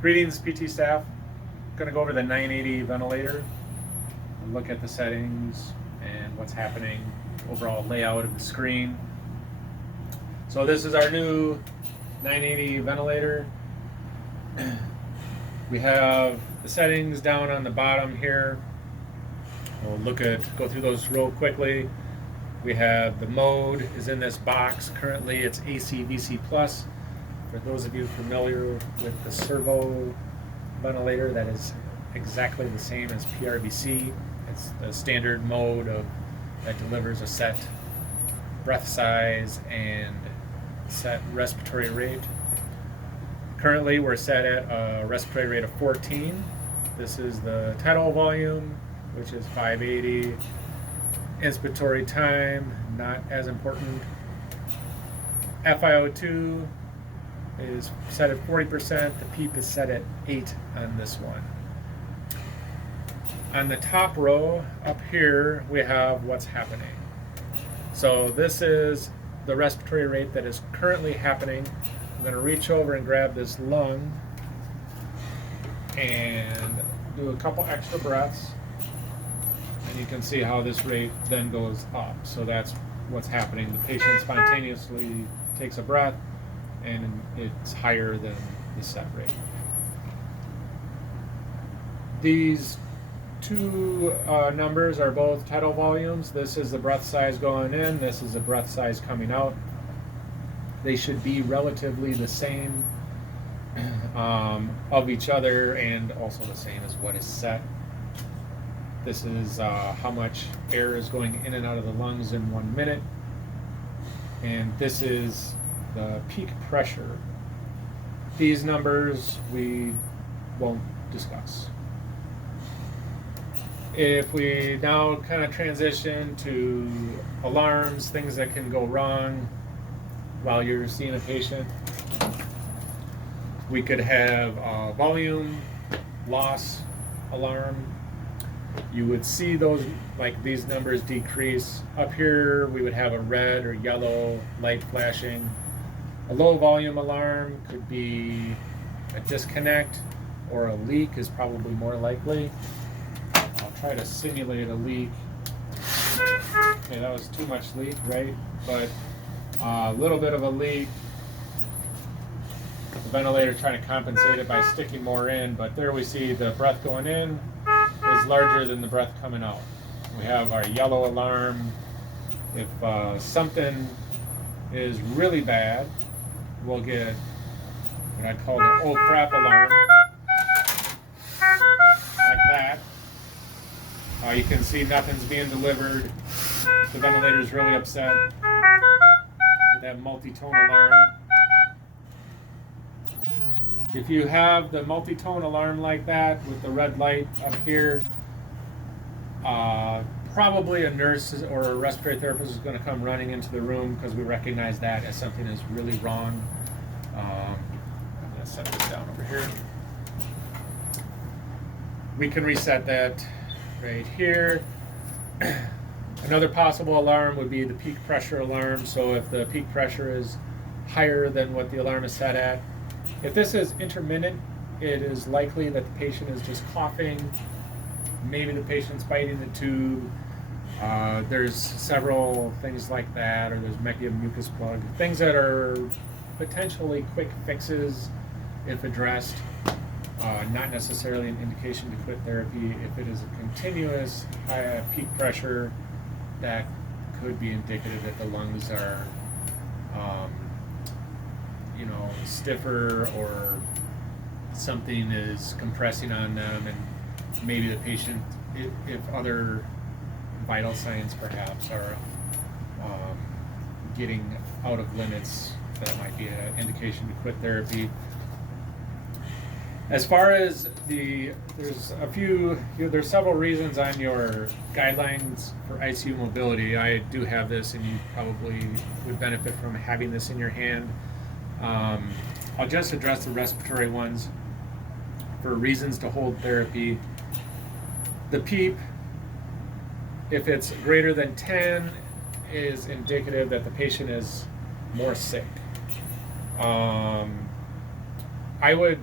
Greetings, PT staff. Going to go over the 980 ventilator, look at the settings and what's happening, overall layout of the screen. So this is our new 980 ventilator. We have the settings down on the bottom here. We'll go through those real quickly. We have the mode is in this box. Currently it's AC VC plus. For those of you familiar with the servo ventilator, that is exactly the same as PRVC. It's the standard mode that delivers a set breath size and set respiratory rate. Currently we're set at a respiratory rate of 14. This is the tidal volume, which is 580. Inspiratory time, not as important. FiO2 is set at 40%. The PEEP is set at 8 on this one. On the top row up here, we have what's happening. So this is the respiratory rate that is currently happening. I'm going to reach over and grab this lung and do a couple extra breaths. And you can see how this rate then goes up. So that's what's happening. The patient spontaneously takes a breath and it's higher than the set rate. These two numbers are both tidal volumes. This is the breath size going in, this is the breath size coming out. They should be relatively the same of each other and also the same as what is set. This is how much air is going in and out of the lungs in 1 minute. And this is the peak pressure. These numbers we won't discuss. If we now kind of transition to alarms, things that can go wrong while you're seeing a patient, we could have a volume loss alarm. You would see those, like these numbers decrease. Up here we would have a red or yellow light flashing. A low volume alarm could be a disconnect, or a leak is probably more likely. I'll try to simulate a leak. Okay, that was too much leak, right? But a little bit of a leak. The ventilator trying to compensate it by sticking more in, but there we see the breath going in is larger than the breath coming out. We have our yellow alarm. If something is really bad, we'll get what I'd call the oh crap alarm, like that. You can see nothing's being delivered. The ventilator's really upset with that multi-tone alarm. If you have the multi-tone alarm like that with the red light up here, probably a nurse or a respiratory therapist is going to come running into the room because we recognize that as something is really wrong. I'm going to set this down over here. We can reset that right here. Another possible alarm would be the peak pressure alarm. So if the peak pressure is higher than what the alarm is set at, if this is intermittent, it is likely that the patient is just coughing. Maybe the patient's biting the tube. There's several things like that, or there might be a mucus plug. Things that are potentially quick fixes if addressed, not necessarily an indication to quit therapy. If it is a continuous high peak pressure, that could be indicative that the lungs are stiffer, or something is compressing on them, and maybe the patient, if other vital signs perhaps are getting out of limits, that might be an indication to quit therapy. As far as there's several reasons on your guidelines for ICU mobility. I do have this, and you probably would benefit from having this in your hand. I'll just address the respiratory ones. For reasons to hold therapy, the PEEP, if it's greater than 10, is indicative that the patient is more sick. I would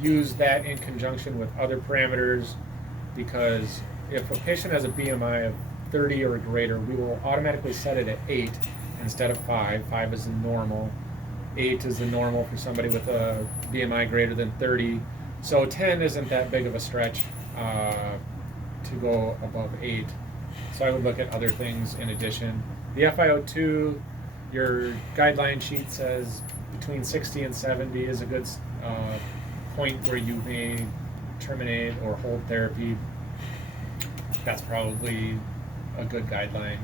use that in conjunction with other parameters, because if a patient has a BMI of 30 or greater, we will automatically set it at 8 instead of 5. 5 is the normal. 8 is the normal for somebody with a BMI greater than 30. So 10 isn't that big of a stretch to go above 8. So I would look at other things in addition. The FiO2, your guideline sheet says between 60 and 70 is a good point where you may terminate or hold therapy. That's probably a good guideline.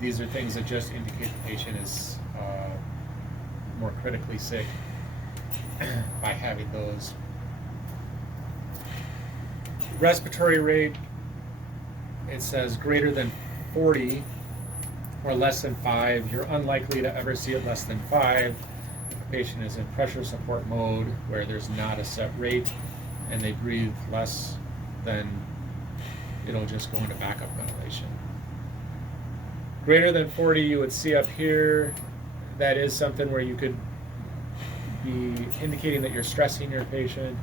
These are things that just indicate the patient is more critically sick by having those. Respiratory rate, it says greater than 40 or less than 5. You're unlikely to ever see it less than 5. If the patient is in pressure support mode where there's not a set rate and they breathe less, then it'll just go into backup ventilation. Greater than 40 you would see up here. That is something where you could be indicating that you're stressing your patient.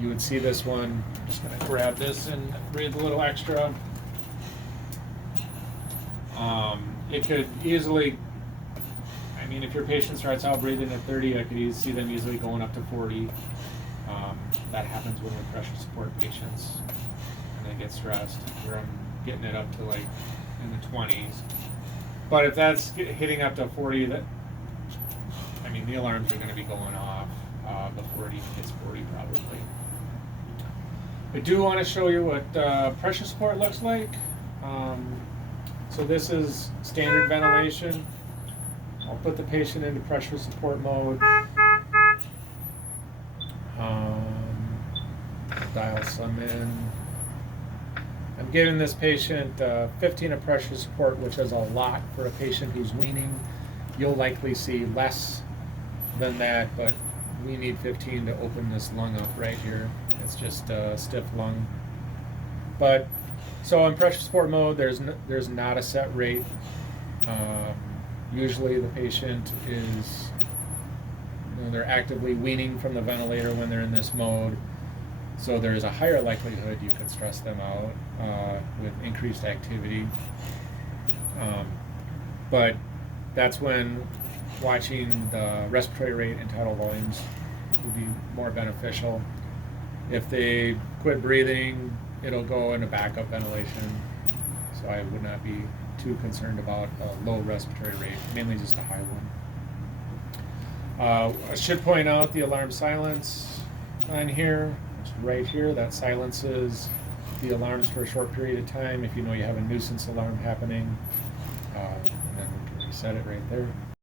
You would see this one. I'm just going to grab this and breathe a little extra. It could easily, I mean, if your patient starts out breathing at 30, I could see them easily going up to 40. That happens when we're pressure support patients and they get stressed. We're getting it up to like in the 20s. But if that's hitting up to 40, that, I mean, the alarms are going to be going off before it even hits 40 probably. I do want to show you what pressure support looks like. So this is standard ventilation. I'll put the patient into pressure support mode. Dial some in. I'm giving this patient 15 of pressure support, which is a lot for a patient who's weaning. You'll likely see less than that, but we need 15 to open this lung up right here. It's just a stiff lung. But so in pressure support mode, there's not a set rate. Usually the patient is, they're actively weaning from the ventilator when they're in this mode. So there is a higher likelihood you could stress them out with increased activity. But that's when watching the respiratory rate and tidal volumes would be more beneficial. If they quit breathing, it'll go into backup ventilation. So I would not be too concerned about a low respiratory rate, mainly just a high one. I should point out the alarm silence on here. It's right here. That silences the alarms for a short period of time if you know you have a nuisance alarm happening. And then we can reset it right there.